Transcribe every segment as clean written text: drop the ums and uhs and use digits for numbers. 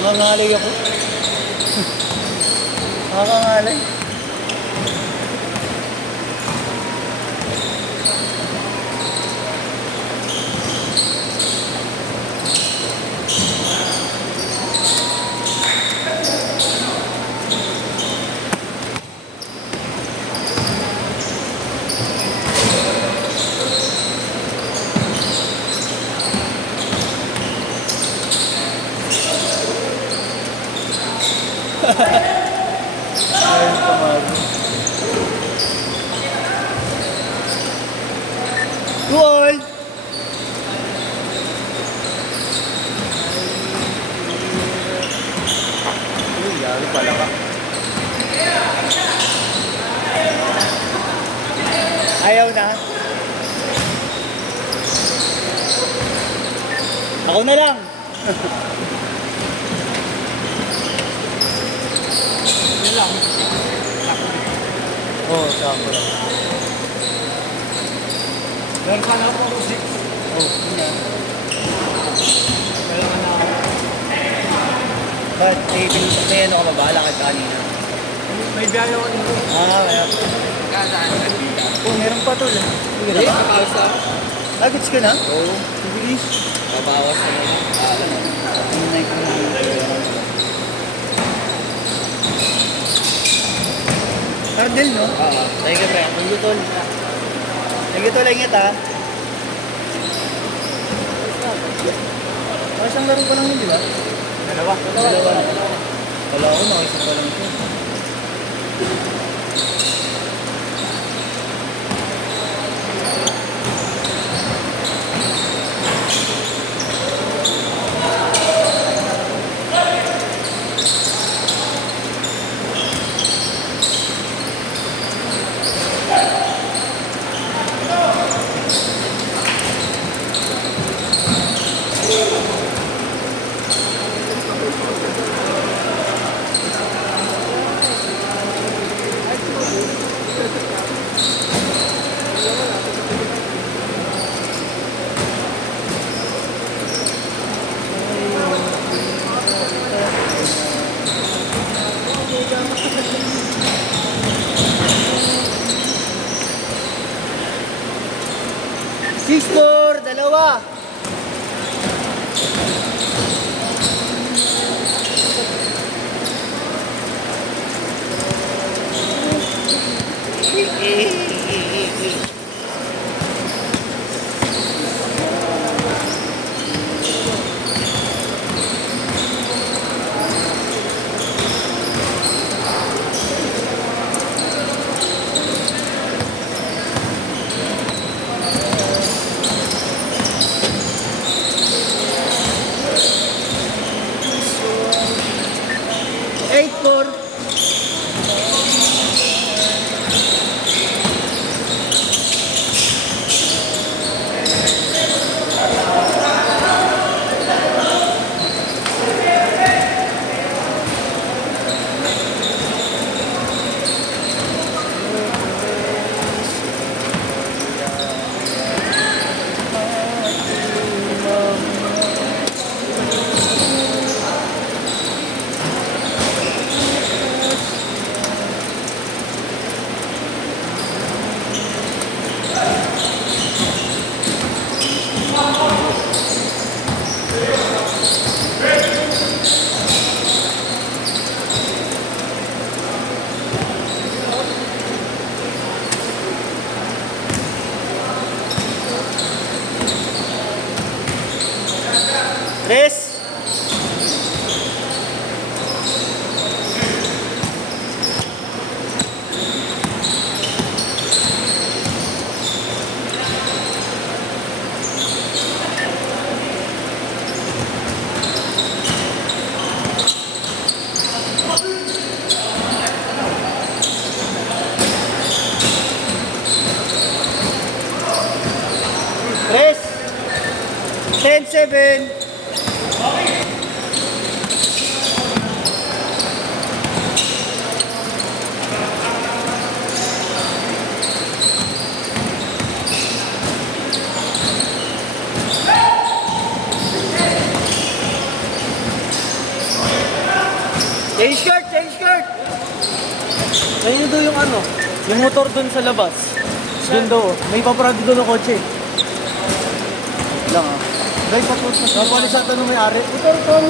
Nangangalay ako. Nakakangalay. Ayun pamalo. Uy! Uy, yari pala ka. Ayaw na. Ako na lang. Yun lang. Oo, sako lang. Meron sana ako 6. Oo, yun yan. Kailangan na ako. Ba't may ano ka ba? Bahala ka kanina. May biyahe ako dito. Kaya. Kasaan? Oh, meron pa tol. Sige na Hindi, ba? kakausa. Agits ka na? Oo. Bibilis. Babawas ka naman. Hinay ko na. Cardel, no? Oo. Thank you, pre. Thank you, tol. Thank you, tol. Ingit, ha? Isang laro pa lang yun, di ba? Dalawa. Dalawa. Wala ko, nakisa pa lang ito. Change skirt! Change skirt! Ayun doon yung ano, yung motor doon sa labas. Doon doon. May paparado doon ng kotse. Lang ah. Guys, patulog na siya. Kapali sa tanong may-ari. Motor ko.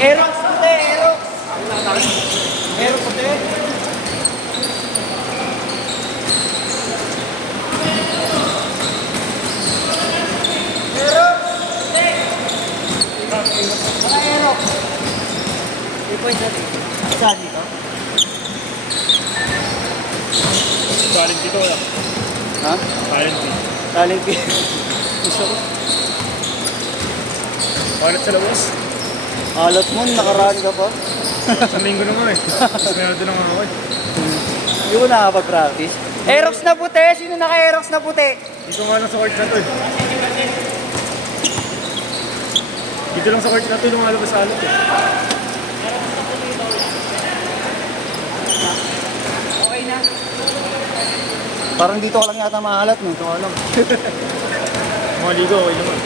Aerox puti! Aerox! Meron ko din. Mga Aerox! 3.7. Saan dito? Talent dito wala. Ha? Talent dito. Talent eh. Gusto ko. Talent sa labas. Alat mo, nakaraan ka pa. Sa linggo naman eh. Mas meron din naman ako eh. Hindi mo nakapag-practice. Aerox na puti! Sino naka-Aerox na puti? Dito nga lang sa court na to eh. Dito lang sa court na to lumalabas sa alat eh. Okay na. Parang dito ka lang yata maalat no. Ito nga lang. Mga ligo okay naman.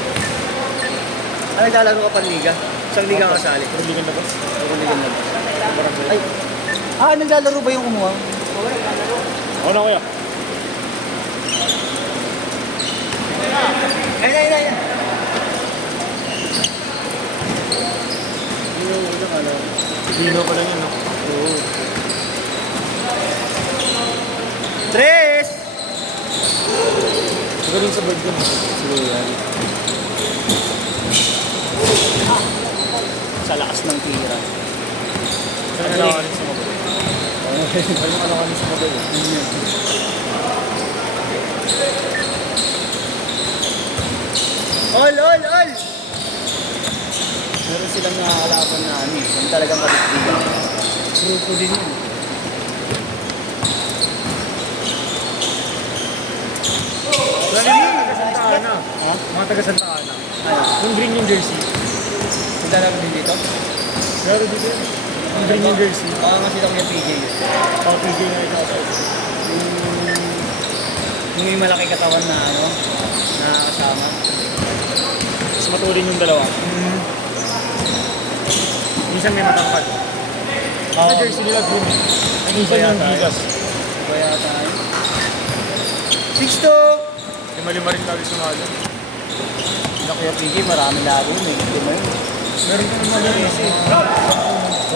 Ano naglalaro ka panliga? Isang liga ka kasali. Pero ligan labas. Ako liga na. Ay. Naglalaro ba yung kumuha? Ako na kuya. Ayun. Dino pa lang yun no? Oo. Tres! Siguro sa bird gun. Siguro yan. Sa lakas ng tira. Kaya nalakarin sa mabay. Kaya nalakarin sa mabay. All! Meron silang nakakalaban na ano eh. Yung talagang kabitigan. Grupo din yun. Mga taga Santa Ana. Ha? Mga taga Santa Ana. Ano? Yung green yung jersey. Naglalaro din dito? Pero dito yun. Yung green yung jersey. Baka nga sila kuya PJ. Pang PJ na ito ako. Yung may malaki katawan na ano, na kasama. Mas maturin yung dalawa. Minsan may matangkad. Sa jersey nila green. Ay, minsan yung gigas. Kaya tayo. 6-2! Lima-lima rin lagi sumali. Sila Kuya PG, marami laro na eh. Di ba yun? Meron ka naman yung kasi.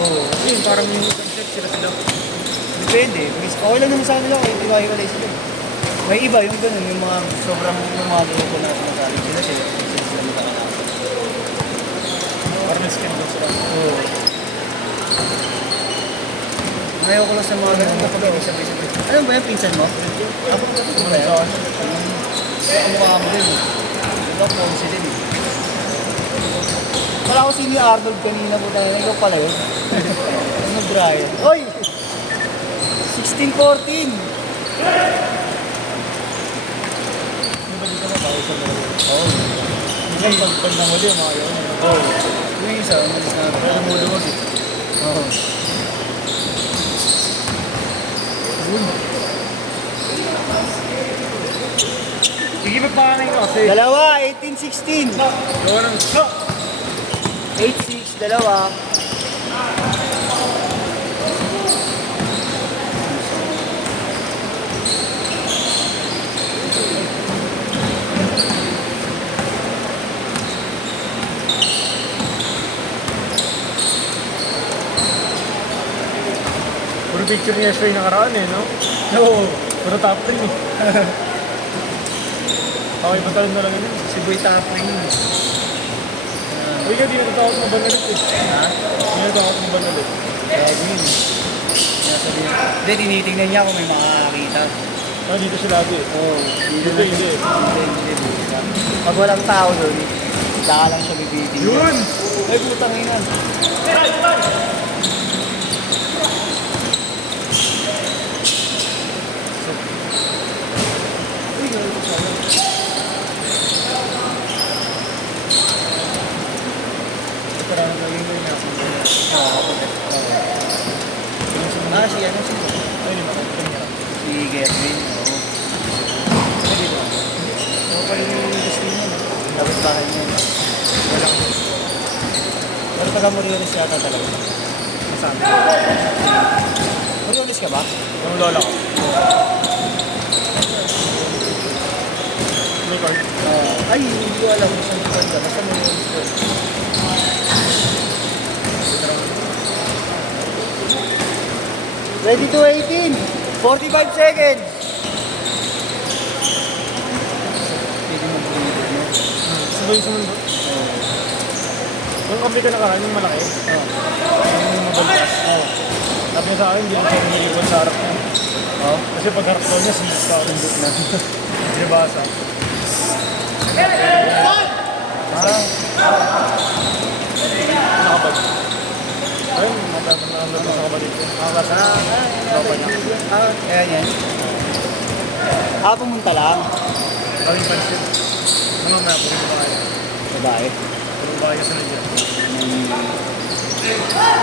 Oo. Kasi parang yung concept sila. Depende. Okay lang naman sa kanila kung iwahiwalay sila. May iba yung ganun, yung mga sobrang yung mga grupo na sinasabi sila sila magkakalaban. Parang nag-scan doon sila. Oo. Ngayon ko lang sa mga ganun kapag ibig sabihin. Ano ba yung pinsan mo? Ako ba yun? Ang mukha mo din. Ikaw Ponce din eh. Wala ko si Arnold kanina po tayo. Ikaw pala yun. Ano Brian? Oy! 16-14! Ano ba dito na tao sa dalawa? Oo. Minsan pag namuli, mga yun. Oo. Yung isa, umalis na. Pero lumuluwag eh. Oo. Sige, magpakanay ka kasi. Dalawa, 18-16. Gawa ng... 8-6, dalawa. Puro picture niya siya yung nakaraan eh, no? Oo. Puro top 10 eh. Okay, batalon na lang yun. Si Boy Tapring yun. Uy, ka, di natatakot mo banalit eh. Ha? Di natatakot mo banalit. Grabe yun. Sinasabihin. Hindi, tinitingnan niya kung may makakakita. Ah, dito siya lagi eh. Oo. Dito hindi eh. Hindi. Pag walang tao doon, saka lang siya bibiding. Yun! Ay, putang ina. Uy, gano'n ko sa'yo. Parang naging yun na. Ah, si ano si... Ay, hindi makakita niya. Si Gerwin. Oo. Pwede ba? Oo, pa rin yung gusto niya. Dapat bahay niya. Walang Pero taga Moriones yata talaga. masabi. Moriones ka ba? Yung lola ko. May card. Ay, hindi ko alam kung saan ka. Basta Moriones ko. Ready to 18. 45 seconds. Pwede mo breathe, no? Sabay sumunod. Yung kampi ka nakaraan, yung malaki. Oo. Yung mabalbas. Oo. Sabi niya sa akin, hindi ko siya niliwan sa harap niya. Oo. Kasi pag harap daw niya, sinip sa akin. Na. Hindi basa. Nakabag. Ayun, mataman na ang lalo sa kabalik ko. Nakabasa. Baba niya. Kaya yan. Ah, pumunta lang. Kami pansin. Mamaya po rin ba kaya? Babae. Pero ba kaya sa nandiyan?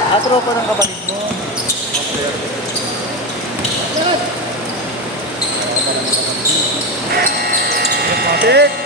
Ah, tropa ng kapatid mo. Sit!